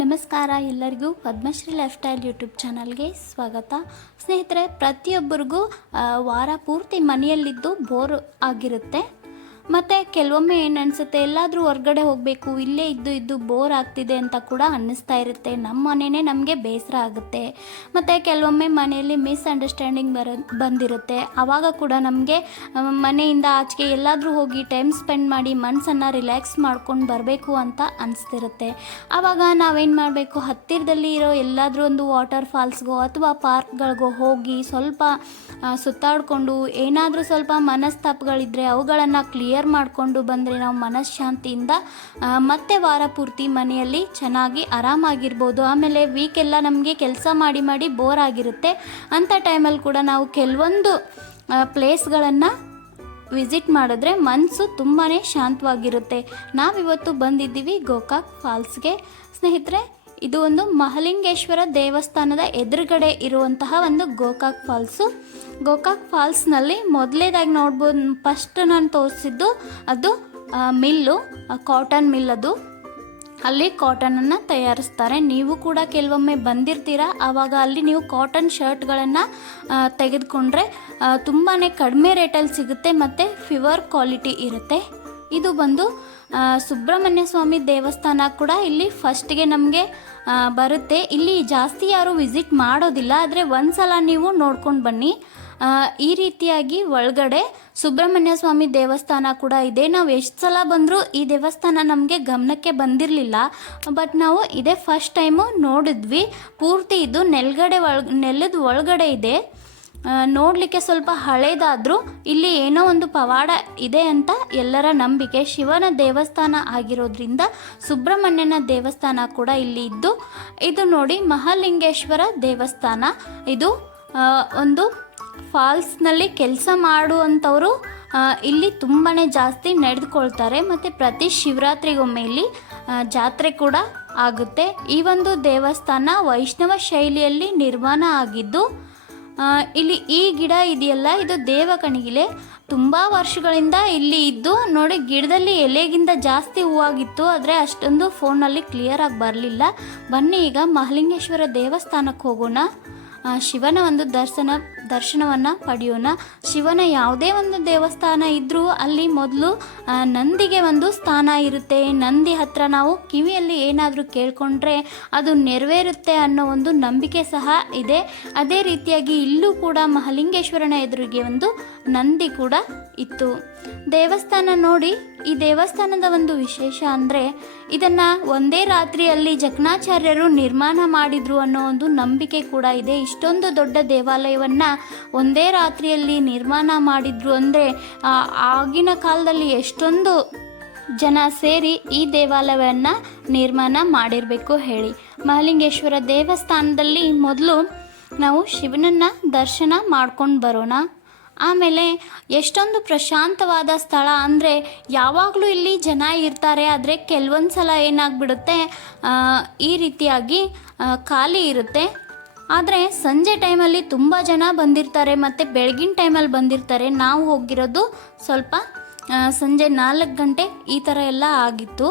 ನಮಸ್ಕಾರ ಎಲ್ಲರಿಗೂ Padmashri life style YouTube ಚಾನಲ್ಗೆ ಸ್ವಾಗತ. ಸ್ನೇಹಿತರೆ, ಪ್ರತಿಯೊಬ್ಬರಿಗೂ ವಾರ ಪೂರ್ತಿ ಮನೆಯಲ್ಲಿದ್ದು ಬೋರ್ ಆಗಿರುತ್ತೆ. ಮತ್ತು ಕೆಲವೊಮ್ಮೆ ಏನು ಅನಿಸುತ್ತೆ, ಎಲ್ಲಾದರೂ ಹೊರಗಡೆ ಹೋಗಬೇಕು, ಇಲ್ಲೇ ಇದ್ದು ಬೋರ್ ಆಗ್ತಿದೆ ಅಂತ ಕೂಡ ಅನ್ನಿಸ್ತಾ ಇರುತ್ತೆ. ನಮ್ಮ ಮನೆಯೇ ನಮಗೆ ಬೇಸರ ಆಗುತ್ತೆ. ಮತ್ತು ಕೆಲವೊಮ್ಮೆ ಮನೆಯಲ್ಲಿ ಮಿಸ್ಅಂಡರ್ಸ್ಟ್ಯಾಂಡಿಂಗ್ ಬಂದಿರುತ್ತೆ. ಆವಾಗ ಕೂಡ ನಮಗೆ ಮನೆಯಿಂದ ಆಚೆಗೆ ಎಲ್ಲಾದರೂ ಹೋಗಿ ಟೈಮ್ ಸ್ಪೆಂಡ್ ಮಾಡಿ ಮನಸ್ಸನ್ನು ರಿಲ್ಯಾಕ್ಸ್ ಮಾಡ್ಕೊಂಡು ಬರಬೇಕು ಅಂತ ಅನಿಸ್ತಿರುತ್ತೆ. ಆವಾಗ ನಾವೇನು ಮಾಡಬೇಕು, ಹತ್ತಿರದಲ್ಲಿ ಇರೋ ಎಲ್ಲಾದರೂ ಒಂದು ವಾಟರ್ ಫಾಲ್ಸ್ಗೋ ಅಥವಾ ಪಾರ್ಕ್ಗಳಿಗೋ ಹೋಗಿ ಸ್ವಲ್ಪ ಸುತ್ತಾಡಿಕೊಂಡು ಏನಾದರೂ ಸ್ವಲ್ಪ ಮನಸ್ತಾಪಗಳಿದ್ದರೆ ಅವುಗಳನ್ನು ಕ್ಲಿಯರ್ ಮಾಡಿಕೊಂಡು ಬಂದರೆ ನಾವು ಮನಃಶಾಂತಿಯಿಂದ ಮತ್ತೆ ವಾರ ಪೂರ್ತಿ ಮನೆಯಲ್ಲಿ ಚೆನ್ನಾಗಿ ಆರಾಮಾಗಿರ್ಬೋದು. ಆಮೇಲೆ ವೀಕೆಲ್ಲ ನಮಗೆ ಕೆಲಸ ಮಾಡಿ ಬೋರ್ ಆಗಿರುತ್ತೆ. ಅಂಥ ಟೈಮಲ್ಲಿ ಕೂಡ ನಾವು ಕೆಲವೊಂದು ಪ್ಲೇಸ್ಗಳನ್ನು ವಿಸಿಟ್ ಮಾಡಿದ್ರೆ ಮನಸ್ಸು ತುಂಬಾ ಶಾಂತವಾಗಿರುತ್ತೆ. ನಾವಿವತ್ತು ಬಂದಿದ್ದೀವಿ ಗೋಕಾಕ್ ಫಾಲ್ಸ್ಗೆ. ಸ್ನೇಹಿತರೆ, ಇದು ಒಂದು ಮಹಾಲಿಂಗೇಶ್ವರ ದೇವಸ್ಥಾನದ ಎದುರುಗಡೆ ಇರುವಂತಹ ಒಂದು ಗೋಕಾಕ್ ಫಾಲ್ಸು. ಗೋಕಾಕ್ ಫಾಲ್ಸ್ನಲ್ಲಿ ಮೊದಲೇದಾಗಿ ನೋಡ್ಬೋದು, ಫಸ್ಟ್ ನಾನು ತೋರಿಸಿದ್ದು ಅದು ಮಿಲ್ಲು, ಕಾಟನ್ ಮಿಲ್. ಅದು ಅಲ್ಲಿ ಕಾಟನನ್ನು ತಯಾರಿಸ್ತಾರೆ. ನೀವು ಕೂಡ ಕೆಲವೊಮ್ಮೆ ಬಂದಿರ್ತೀರ, ಆವಾಗ ಅಲ್ಲಿ ನೀವು ಕಾಟನ್ ಶರ್ಟ್ಗಳನ್ನು ತೆಗೆದುಕೊಂಡ್ರೆ ತುಂಬಾ ಕಡಿಮೆ ರೇಟಲ್ಲಿ ಸಿಗುತ್ತೆ ಮತ್ತು ಪ್ಯೂರ್ ಕ್ವಾಲಿಟಿ ಇರುತ್ತೆ. ಇದು ಬಂದು ಸುಬ್ರಹ್ಮಣ್ಯ ಸ್ವಾಮಿ ದೇವಸ್ಥಾನ ಕೂಡ ಇಲ್ಲಿ ಫಸ್ಟ್ಗೆ ನಮಗೆ ಬರುತ್ತೆ. ಇಲ್ಲಿ ಜಾಸ್ತಿ ಯಾರು ವಿಸಿಟ್ ಮಾಡೋದಿಲ್ಲ, ಆದರೆ ಒಂದು ಸಲ ನೀವು ನೋಡ್ಕೊಂಡು ಬನ್ನಿ. ಈ ರೀತಿಯಾಗಿ ಒಳಗಡೆ ಸುಬ್ರಹ್ಮಣ್ಯ ಸ್ವಾಮಿ ದೇವಸ್ಥಾನ ಕೂಡ ಇದೆ. ನಾವು ಎಷ್ಟು ಸಲ ಬಂದರೂ ಈ ದೇವಸ್ಥಾನ ನಮಗೆ ಗಮನಕ್ಕೆ ಬಂದಿರಲಿಲ್ಲ, ಬಟ್ ನಾವು ಇದೇ ಫಸ್ಟ್ ಟೈಮು ನೋಡಿದ್ವಿ. ಪೂರ್ತಿ ಇದು ನೆಲದ ಒಳಗಡೆ ಇದೆ. ನೋಡಲಿಕ್ಕೆ ಸ್ವಲ್ಪ ಹಳೇದಾದರೂ ಇಲ್ಲಿ ಏನೋ ಒಂದು ಪವಾಡ ಇದೆ ಅಂತ ಎಲ್ಲರ ನಂಬಿಕೆ. ಶಿವನ ದೇವಸ್ಥಾನ ಆಗಿರೋದ್ರಿಂದ ಸುಬ್ರಹ್ಮಣ್ಯನ ದೇವಸ್ಥಾನ ಕೂಡ ಇಲ್ಲಿ ಇದ್ದು, ಇದು ನೋಡಿ ಮಹಾಲಿಂಗೇಶ್ವರ ದೇವಸ್ಥಾನ. ಇದು ಒಂದು ಫಾಲ್ಸ್ನಲ್ಲಿ ಕೆಲಸ ಮಾಡುವಂಥವರು ಇಲ್ಲಿ ತುಂಬಾ ಜಾಸ್ತಿ ನಡೆದುಕೊಳ್ತಾರೆ. ಮತ್ತು ಪ್ರತಿ ಶಿವರಾತ್ರಿಗೊಮ್ಮೆ ಇಲ್ಲಿ ಜಾತ್ರೆ ಕೂಡ ಆಗುತ್ತೆ. ಈ ಒಂದು ದೇವಸ್ಥಾನ ವೈಷ್ಣವ ಶೈಲಿಯಲ್ಲಿ ನಿರ್ಮಾಣ ಆಗಿದ್ದು, ಇಲ್ಲಿ ಈ ಗಿಡ ಇದೆಯಲ್ಲ, ಇದು ದೇವಕಣಿಗಿಲೆ. ತುಂಬ ವರ್ಷಗಳಿಂದ ಇಲ್ಲಿ ಇದ್ದು ನೋಡಿ, ಗಿಡದಲ್ಲಿ ಎಲೆಗಿಂತ ಜಾಸ್ತಿ ಹೂವಾಗಿತ್ತು, ಆದರೆ ಅಷ್ಟೊಂದು ಫೋನಲ್ಲಿ ಕ್ಲಿಯರಾಗಿ ಬರಲಿಲ್ಲ. ಬನ್ನಿ ಈಗ ಮಹಾಲಿಂಗೇಶ್ವರ ದೇವಸ್ಥಾನಕ್ಕೆ ಹೋಗೋಣ. ಶಿವನ ಒಂದು ದರ್ಶನವನ್ನು ಪಡೆಯೋಣ. ಶಿವನ ಯಾವುದೇ ಒಂದು ದೇವಸ್ಥಾನ ಇದ್ದರೂ ಅಲ್ಲಿ ಮೊದಲು ನಂದಿಗೆ ಒಂದು ಸ್ಥಾನ ಇರುತ್ತೆ. ನಂದಿ ಹತ್ರ ನಾವು ಕಿವಿಯಲ್ಲಿ ಏನಾದರೂ ಕೇಳಿಕೊಂಡ್ರೆ ಅದು ನೆರವೇರುತ್ತೆ ಅನ್ನೋ ಒಂದು ನಂಬಿಕೆ ಸಹ ಇದೆ. ಅದೇ ರೀತಿಯಾಗಿ ಇಲ್ಲೂ ಕೂಡ ಮಹಾಲಿಂಗೇಶ್ವರನ ಎದುರಿಗೆ ಒಂದು ನಂದಿ ಕೂಡ ಇತ್ತು. ದೇವಸ್ಥಾನ ನೋಡಿ, ಈ ದೇವಸ್ಥಾನದ ಒಂದು ವಿಶೇಷ ಅಂದರೆ ಇದನ್ನು ಒಂದೇ ರಾತ್ರಿಯಲ್ಲಿ ಜಕಣಾಚಾರ್ಯರು ನಿರ್ಮಾಣ ಮಾಡಿದರು ಅನ್ನೋ ಒಂದು ನಂಬಿಕೆ ಕೂಡ ಇದೆ. ಇಷ್ಟೊಂದು ದೊಡ್ಡ ದೇವಾಲಯವನ್ನು ಒಂದೇ ರಾತ್ರಿಯಲ್ಲಿ ನಿರ್ಮಾಣ ಮಾಡಿದ್ರು ಅಂದರೆ ಆಗಿನ ಕಾಲದಲ್ಲಿ ಎಷ್ಟೊಂದು ಜನ ಸೇರಿ ಈ ದೇವಾಲಯವನ್ನು ನಿರ್ಮಾಣ ಮಾಡಿರಬೇಕು ಹೇಳಿ. ಮಹಾಲಿಂಗೇಶ್ವರ ದೇವಸ್ಥಾನದಲ್ಲಿ ಮೊದಲು ನಾವು ಶಿವನನ್ನು ದರ್ಶನ ಮಾಡ್ಕೊಂಡು ಬರೋಣ. ಆಮೇಲೆ ಎಷ್ಟೊಂದು ಪ್ರಶಾಂತವಾದ ಸ್ಥಳ ಅಂದರೆ ಯಾವಾಗಲೂ ಇಲ್ಲಿ ಜನ ಇರ್ತಾರೆ, ಆದರೆ ಕೆಲವೊಂದು ಸಲ ಏನಾಗ್ಬಿಡುತ್ತೆ, ಈ ರೀತಿಯಾಗಿ ಖಾಲಿ ಇರುತ್ತೆ. ಆದರೆ ಸಂಜೆ ಟೈಮಲ್ಲಿ ತುಂಬ ಜನ ಬಂದಿರ್ತಾರೆ ಮತ್ತು ಬೆಳಗಿನ ಟೈಮಲ್ಲಿ ಬಂದಿರ್ತಾರೆ. ನಾವು ಹೋಗಿರೋದು ಸ್ವಲ್ಪ ಸಂಜೆ 4 ಗಂಟೆ ಈ ಥರ ಎಲ್ಲ ಆಗಿತ್ತು.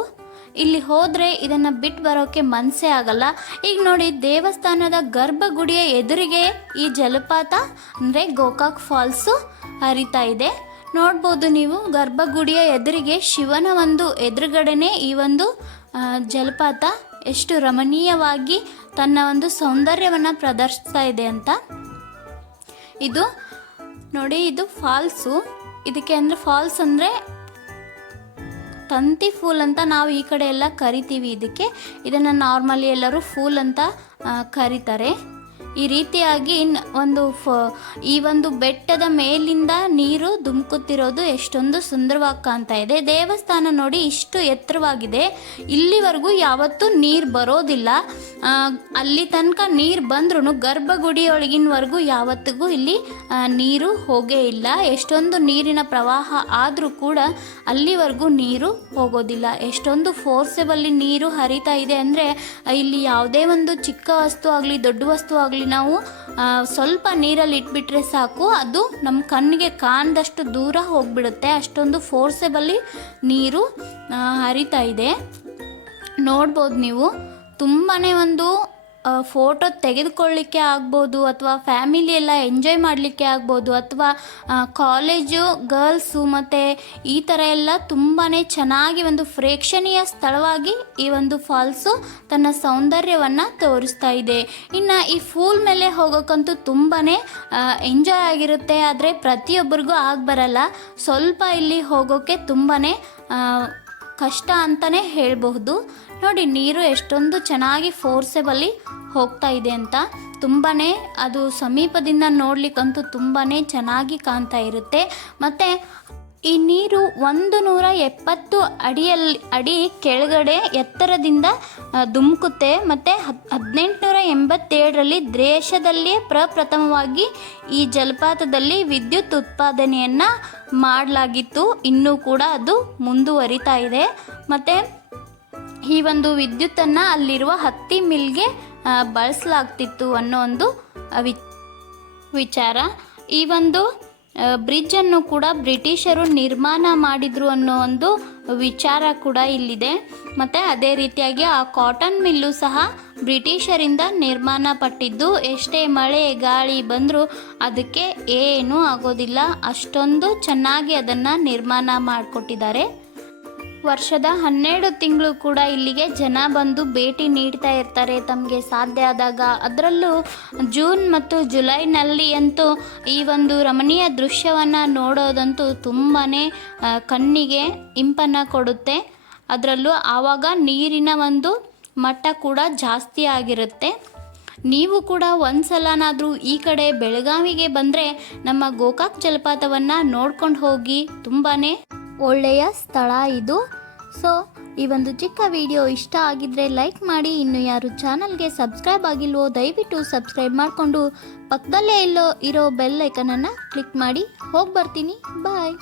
ಇಲ್ಲಿ ಹೋದರೆ ಇದನ್ನು ಬಿಟ್ಟು ಬರೋಕ್ಕೆ ಮನಸ್ಸೇ ಆಗಲ್ಲ. ಈಗ ನೋಡಿ, ದೇವಸ್ಥಾನದ ಗರ್ಭಗುಡಿಯ ಎದುರಿಗೆ ಈ ಜಲಪಾತ ಅಂದರೆ ಗೋಕಾಕ್ ಫಾಲ್ಸು ಹರಿತಾ ಇದೆ. ನೋಡ್ಬೋದು ನೀವು, ಗರ್ಭಗುಡಿಯ ಎದುರಿಗೆ ಶಿವನ ಒಂದು ಎದುರುಗಡೆನೇ ಈ ಒಂದು ಜಲಪಾತ ಎಷ್ಟು ರಮಣೀಯವಾಗಿ ತನ್ನ ಒಂದು ಸೌಂದರ್ಯವನ್ನು ಪ್ರದರ್ಶಿಸ್ತಾ ಇದೆ ಅಂತ. ಇದು ನೋಡಿ, ಇದು ಫಾಲ್ಸು. ಇದಕ್ಕೆ ಅಂದರೆ ಫಾಲ್ಸ್ ಅಂದರೆ ತಂತಿ ಫೂಲ್ ಅಂತ ನಾವು ಈ ಕಡೆ ಎಲ್ಲ ಕರಿತೀವಿ. ಇದನ್ನು ನಾರ್ಮಲಿ ಎಲ್ಲರೂ ಫೂಲ್ ಅಂತ ಕರೀತಾರೆ. ಈ ರೀತಿಯಾಗಿ ಈ ಒಂದು ಬೆಟ್ಟದ ಮೇಲಿಂದ ನೀರು ಧುಮುಕುತ್ತಿರೋದು ಎಷ್ಟೊಂದು ಸುಂದರವಾಗಿ ಕಾಣ್ತಾ ಇದೆ. ದೇವಸ್ಥಾನ ನೋಡಿ ಇಷ್ಟು ಎತ್ತರವಾಗಿದೆ. ಇಲ್ಲಿವರೆಗೂ ಯಾವತ್ತೂ ನೀರು ಬರೋದಿಲ್ಲ. ಅಲ್ಲಿ ತನಕ ನೀರು ಬಂದ್ರೂ ಗರ್ಭಗುಡಿಯೊಳಗಿನವರೆಗೂ ಯಾವತ್ತಿಗೂ ಇಲ್ಲಿ ನೀರು ಹೋಗೇ ಇಲ್ಲ. ಎಷ್ಟೊಂದು ನೀರಿನ ಪ್ರವಾಹ ಆದರೂ ಕೂಡ ಅಲ್ಲಿವರೆಗೂ ನೀರು ಹೋಗೋದಿಲ್ಲ. ಎಷ್ಟೊಂದು ಫೋರ್ಸೆಬಲ್ಲಿ ನೀರು ಹರಿತಾ ಇದೆ ಅಂದರೆ ಇಲ್ಲಿ ಯಾವುದೇ ಒಂದು ಚಿಕ್ಕ ವಸ್ತು ಆಗಲಿ ದೊಡ್ಡ ವಸ್ತು ಆಗಲಿ ನಾವು ಸ್ವಲ್ಪ ನೀರಲ್ಲಿ ಇಟ್ಬಿಟ್ರೆ ಸಾಕು, ಅದು ನಮ್ಮ ಕಣ್ಣಿಗೆ ಕಾಣದಷ್ಟು ದೂರ ಹೋಗ್ಬಿಡುತ್ತೆ. ಅಷ್ಟೊಂದು ಫೋರ್ಸೆಬಲ್ಲಿ ನೀರು ಹರಿತಾ ಇದೆ. ನೋಡ್ಬೋದು ನೀವು, ತುಂಬಾ ಒಂದು ಫೋಟೋ ತೆಗೆದುಕೊಳ್ಳಿಕ್ಕೆ ಆಗ್ಬೋದು, ಅಥವಾ ಫ್ಯಾಮಿಲಿ ಎಲ್ಲ ಎಂಜಾಯ್ ಮಾಡಲಿಕ್ಕೆ ಆಗ್ಬೋದು, ಅಥವಾ ಕಾಲೇಜು ಗರ್ಲ್ಸು ಮತ್ತು ಈ ಥರ ಎಲ್ಲ ತುಂಬಾ ಚೆನ್ನಾಗಿ ಒಂದು ಪ್ರೇಕ್ಷಣೀಯ ಸ್ಥಳವಾಗಿ ಈ ಒಂದು ಫಾಲ್ಸು ತನ್ನ ಸೌಂದರ್ಯವನ್ನು ತೋರಿಸ್ತಾ ಇದೆ. ಇನ್ನು ಈ ಫೂಲ್ ಮೇಲೆ ಹೋಗೋಕ್ಕಂತೂ ತುಂಬಾ ಎಂಜಾಯ್ ಆಗಿರುತ್ತೆ, ಆದರೆ ಪ್ರತಿಯೊಬ್ಬರಿಗೂ ಬರಲ್ಲ. ಸ್ವಲ್ಪ ಇಲ್ಲಿ ಹೋಗೋಕ್ಕೆ ತುಂಬಾ ಕಷ್ಟ ಅಂತಲೇ ಹೇಳಬಹುದು. ನೋಡಿ ನೀರು ಎಷ್ಟೊಂದು ಚೆನ್ನಾಗಿ ಫೋರ್ಸೆಬಲಿ ಹೋಗ್ತಾ ಇದೆ ಅಂತ. ತುಂಬಾ ಅದು ಸಮೀಪದಿಂದ ನೋಡ್ಲಿಕ್ಕಂತೂ ತುಂಬಾ ಚೆನ್ನಾಗಿ ಕಾಣ್ತಾ ಇರುತ್ತೆ. ಮತ್ತು ಈ ನೀರು 170 ಅಡಿ ಕೆಳಗಡೆ ಎತ್ತರದಿಂದ ಧುಮುಕುತ್ತೆ. ಮತ್ತು 1887ರಲ್ಲಿ ದೇಶದಲ್ಲಿಯೇ ಪ್ರಪ್ರಥಮವಾಗಿ ಈ ಜಲಪಾತದಲ್ಲಿ ವಿದ್ಯುತ್ ಉತ್ಪಾದನೆಯನ್ನು ಮಾಡಲಾಗಿತ್ತು. ಇನ್ನೂ ಕೂಡ ಅದು ಮುಂದುವರಿತಾ ಇದೆ. ಮತ್ತು ಈ ಒಂದು ವಿದ್ಯುತ್ತನ್ನು ಅಲ್ಲಿರುವ ಹತ್ತಿ ಮಿಲ್ಗೆ ಬಳಸಲಾಗ್ತಿತ್ತು ಅನ್ನೋ ಒಂದು ವಿಚಾರ. ಈ ಒಂದು ಬ್ರಿಡ್ಜನ್ನು ಕೂಡ ಬ್ರಿಟಿಷರು ನಿರ್ಮಾಣ ಮಾಡಿದರು ಅನ್ನೋ ಒಂದು ವಿಚಾರ ಕೂಡ ಇಲ್ಲಿದೆ. ಮತ್ತು ಅದೇ ರೀತಿಯಾಗಿ ಆ ಕಾಟನ್ ಮಿಲ್ಲು ಸಹ ಬ್ರಿಟಿಷರಿಂದ ನಿರ್ಮಾಣ ಪಟ್ಟಿದ್ದು. ಎಷ್ಟೇ ಮಳೆ ಗಾಳಿ ಬಂದರೂ ಅದಕ್ಕೆ ಏನೂ ಆಗೋದಿಲ್ಲ, ಅಷ್ಟೊಂದು ಚೆನ್ನಾಗಿ ಅದನ್ನು ನಿರ್ಮಾಣ ಮಾಡಿಕೊಟ್ಟಿದ್ದಾರೆ. ವರ್ಷದ 12 ತಿಂಗಳು ಕೂಡ ಇಲ್ಲಿಗೆ ಜನ ಬಂದು ಭೇಟಿ ನೀಡ್ತಾ ಇರ್ತಾರೆ ತಮಗೆ ಸಾಧ್ಯ ಆದಾಗ. ಅದರಲ್ಲೂ ಜೂನ್ ಮತ್ತು ಜುಲೈನಲ್ಲಿ ಅಂತೂ ಈ ಒಂದು ರಮಣೀಯ ದೃಶ್ಯವನ್ನು ನೋಡೋದಂತೂ ತುಂಬಾ ಕಣ್ಣಿಗೆ ಇಂಪನ್ನು ಕೊಡುತ್ತೆ. ಅದರಲ್ಲೂ ಆವಾಗ ನೀರಿನ ಒಂದು ಮಟ್ಟ ಕೂಡ ಜಾಸ್ತಿ ಆಗಿರುತ್ತೆ. ನೀವು ಕೂಡ ಒಂದು ಸಲನಾದರೂ ಈ ಕಡೆ ಬೆಳಗಾವಿಗೆ ಬಂದರೆ ನಮ್ಮ ಗೋಕಾಕ್ ಜಲಪಾತವನ್ನು ನೋಡ್ಕೊಂಡು ಹೋಗಿ, ತುಂಬಾ ಒಳ್ಳೆಯ ಸ್ಥಳ ಇದು. ಸೊ ಈ ಒಂದು ಚಿಕ್ಕ ವಿಡಿಯೋ ಇಷ್ಟ ಆಗಿದ್ರೆ ಲೈಕ್ ಮಾಡಿ. ಇನ್ನು ಯಾರು ಚಾನಲ್ಗೆ ಸಬ್ಸ್ಕ್ರೈಬ್ ಆಗಿಲ್ವೋ ದಯವಿಟ್ಟು ಸಬ್ಸ್ಕ್ರೈಬ್ ಮಾಡಿಕೊಂಡು ಪಕ್ಕದಲ್ಲೇ ಇರೋ ಬೆಲ್ ಐಕನನ್ನು ಕ್ಲಿಕ್ ಮಾಡಿ. ಹೋಗಿ ಬರ್ತೀನಿ. ಬಾಯ್.